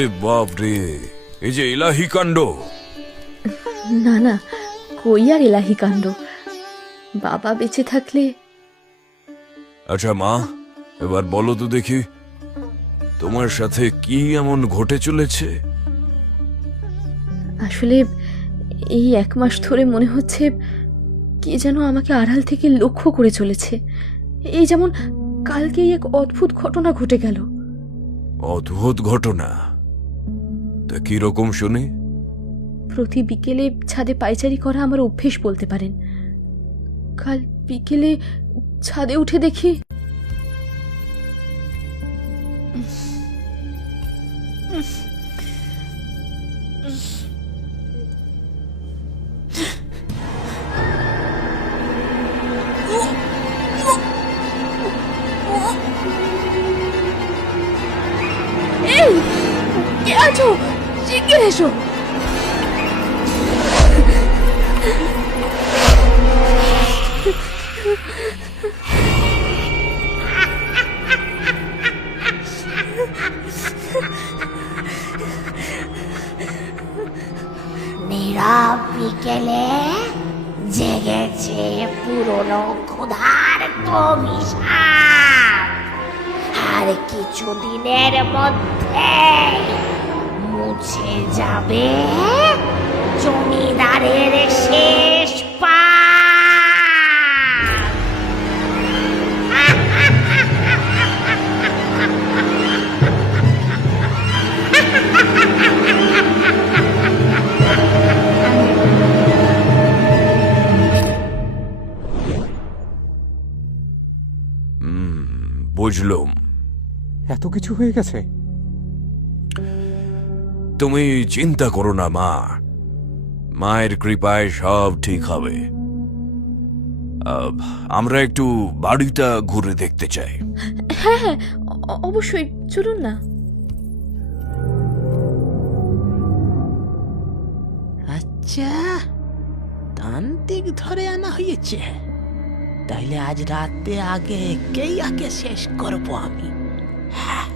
ওরে বাপ রে, এই যে ইলাহি কাণ্ড। না না, কই আর এলাহি কাণ্ড, বাবা বেঁচে থাকলে। আচ্ছা মা, এবার বলো তো দেখি, তোমার সাথে কি এমন ঘটে চলেছে? আসলে এই 1 মাস ধরে মনে হচ্ছে কে যেন আমাকে আড়াল থেকে লক্ষ্য করে চলেছে। এই যেমন কালকেই এক অদ্ভুত ঘটনা ঘটে গেল। অদ্ভুত ঘটনা? তা কি রকম শুনি? প্রতি বিকেলে ছাদে পায়চারি করা আমার অভ্যেস বলতে পারেন। কাল বিকেলে ছাদে উঠে দেখি এই, কে আছো? শিগগির এসো। নীরব বিকেলে জেগেছে পুরনো ক্ষুধার অভিশাপ, আর কিছুদিনের মধ্যে মুছে যাবে জমিদারের শেষ পাপ। বুঝলুম। এত কিছু হয়ে গেছে? তুমি চিন্তা করো না মা, মায়ের কৃপায় সব ঠিক হবে। আমরা একটু বাড়িটা ঘুরে দেখতে চাই। হ্যাঁ হ্যাঁ, অবশ্যই, চলুন না। আচ্ছা, তান্ত্রিক ধরে আনা হয়েছে, তাইলে আজ রাতে আগে শেষ করবো আমি। হ্যাঁ,